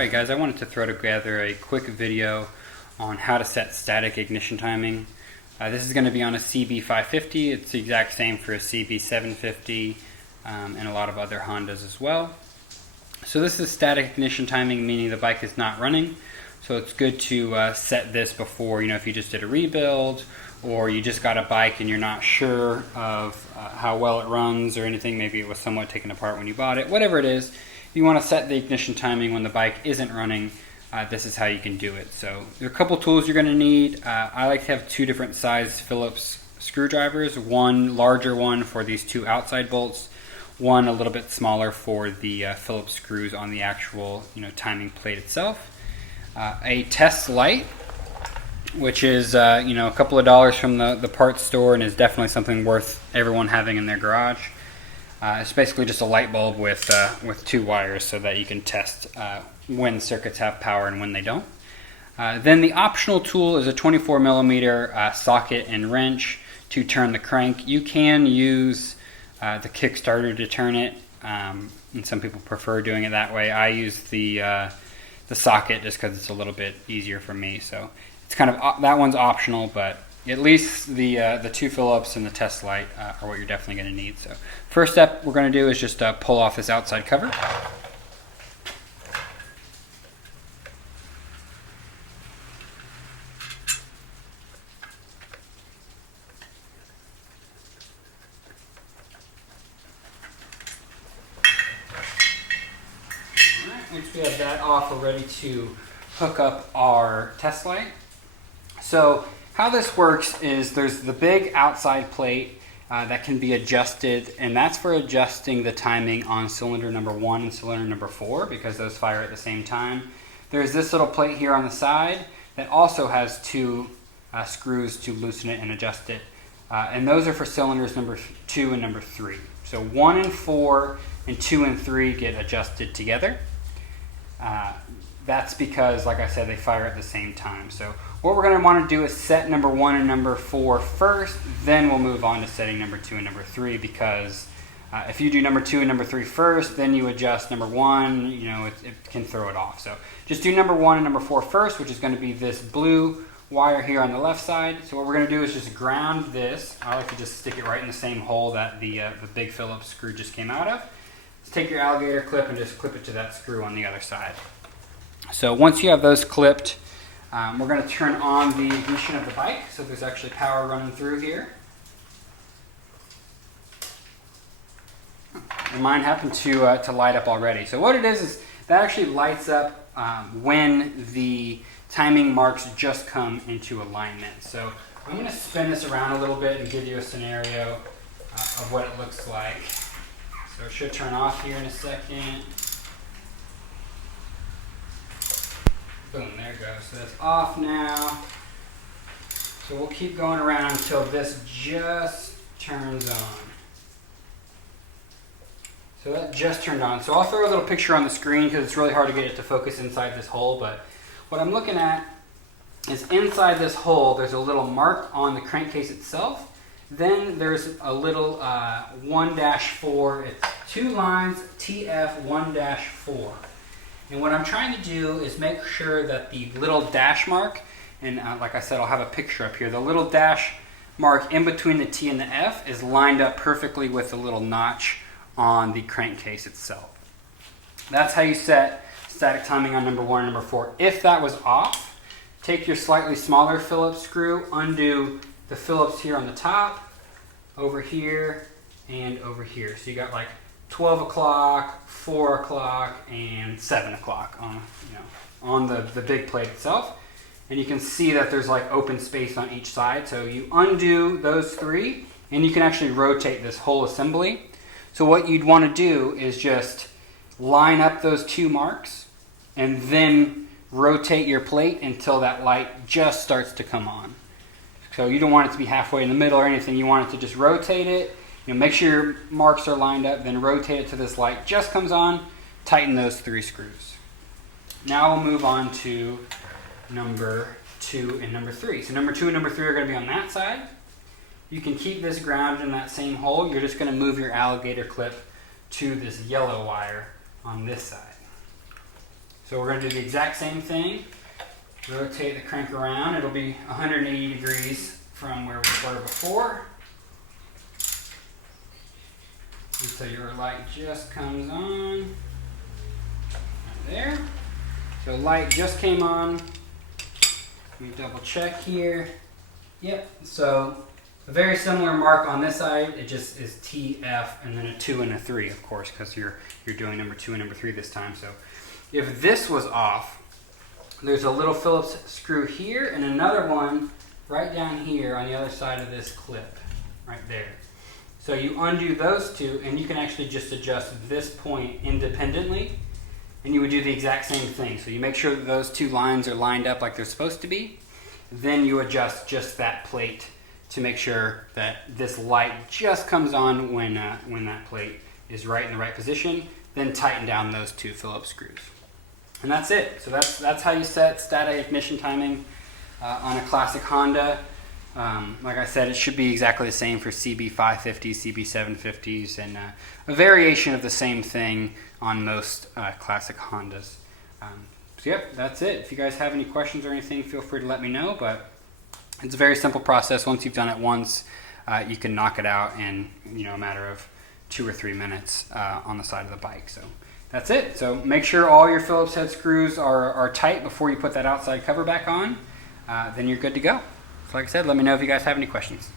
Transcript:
Alright guys, I wanted to throw together a quick video on how to set static ignition timing. This is going to be on a CB550. It's the exact same for a CB750 and a lot of other Hondas as well. So this is static ignition timing, meaning the bike is not running. So it's good to set this before, if you just did a rebuild or you just got a bike and you're not sure of how well it runs or anything. Maybe it was somewhat taken apart when you bought it. Whatever it is, if you want to set the ignition timing when the bike isn't running, this is how you can do it. So there are a couple tools you're going to need. I like to have two different size Phillips screwdrivers. One larger one for these two outside bolts, one a little bit smaller for the Phillips screws on the actual timing plate itself. A test light, which is a couple of dollars from the parts store and is definitely something worth everyone having in their garage. It's basically just a light bulb with two wires so that you can test when circuits have power and when they don't. Then the optional tool is a 24 millimeter socket and wrench to turn the crank. You can use the Kickstarter to turn it, and some people prefer doing it that way. I use the socket just because it's a little bit easier for me. So it's kind of that one's optional, but at least the two Phillips and the test light are what you're definitely going to need. So first step we're going to do is just pull off this outside cover. Once we have that off, we're ready to hook up our test light. So how this works is there's the big outside plate that can be adjusted, and that's for adjusting the timing on cylinder number 1 and cylinder number 4 because those fire at the same time. There's this little plate here on the side that also has two screws to loosen it and adjust it, and those are for cylinders number 2 and number 3. So 1 and 4 and 2 and 3 get adjusted together. That's because, like I said, they fire at the same time. So what we're going to want to do is set number 1 and number 4 first, then we'll move on to setting number 2 and number 3, because if you do number 2 and number 3 first, then you adjust number 1, it can throw it off. So just do number 1 and number 4 first, which is going to be this blue wire here on the left side. So what we're going to do is just ground this. I like to just stick it right in the same hole that the big Phillips screw just came out of. Just take your alligator clip and just clip it to that screw on the other side. So once you have those clipped, we're going to turn on the ignition of the bike, so there's actually power running through here. And mine happened to light up already. So what it is that actually lights up when the timing marks just come into alignment. So I'm going to spin this around a little bit and give you a scenario of what it looks like. So it should turn off here in a second. Boom, there it goes. So that's off now. So we'll keep going around until this just turns on. So that just turned on. So I'll throw a little picture on the screen because it's really hard to get it to focus inside this hole. But what I'm looking at is inside this hole, there's a little mark on the crankcase itself. Then there's a little 1-4. It's 2 lines, TF 1-4. And what I'm trying to do is make sure that the little dash mark, and like I said, I'll have a picture up here, the little dash mark in between the T and the F is lined up perfectly with the little notch on the crankcase itself. That's how you set static timing on number 1 and number 4. If that was off, take your slightly smaller Phillips screw, undo the Phillips here on the top, over here, and over here. So you got like 12 o'clock, 4 o'clock, and 7 o'clock on the big plate itself. And you can see that there's like open space on each side. So you undo those 3, and you can actually rotate this whole assembly. So what you'd want to do is just line up those 2 marks, and then rotate your plate until that light just starts to come on. So you don't want it to be halfway in the middle or anything. You want it to just rotate it. Make sure your marks are lined up, then rotate it to this light just comes on, tighten those 3 screws. Now we'll move on to number 2 and number 3. So number 2 and number 3 are going to be on that side. You can keep this grounded in that same hole. You're just going to move your alligator clip to this yellow wire on this side. So we're going to do the exact same thing. Rotate the crank around. It'll be 180 degrees from where we were before. Until your light just comes on. Right there. So light just came on. Let me double check here. Yep. So a very similar mark on this side. It just is TF and then a 2 and a 3, of course, because you're doing number 2 and number 3 this time. So if this was off, there's a little Phillips screw here and another one right down here on the other side of this clip, right there. So you undo those two and you can actually just adjust this point independently, and you would do the exact same thing. So you make sure that those two lines are lined up like they're supposed to be. Then you adjust just that plate to make sure that this light just comes on when that plate is right in the right position. Then tighten down those two Phillips screws. And that's it. So that's how you set static ignition timing on a classic Honda. Like I said, it should be exactly the same for CB550s, CB750s, and a variation of the same thing on most classic Hondas. So yep, that's it. If you guys have any questions or anything, feel free to let me know. But it's a very simple process. Once you've done it once, you can knock it out in a matter of 2 or 3 minutes on the side of the bike. So that's it. So make sure all your Phillips head screws are tight before you put that outside cover back on. Then you're good to go. So like I said, let me know if you guys have any questions.